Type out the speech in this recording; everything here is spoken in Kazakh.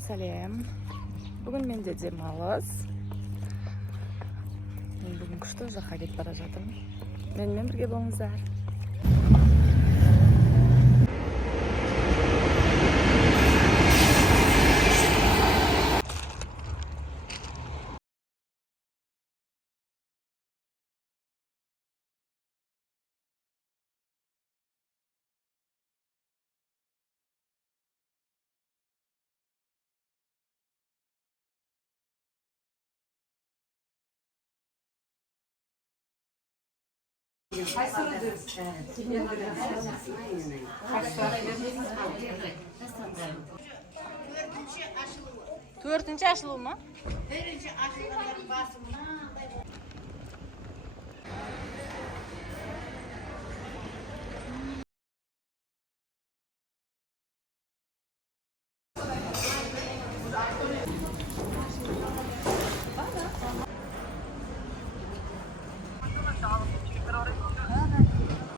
Salam. Bugün mende demалыс. Men bugün күшті жаққа кетіп бара жатырмын. Менімен бірге болыңыздар. Төртінші ашылу mu? Birinci aşıların basımına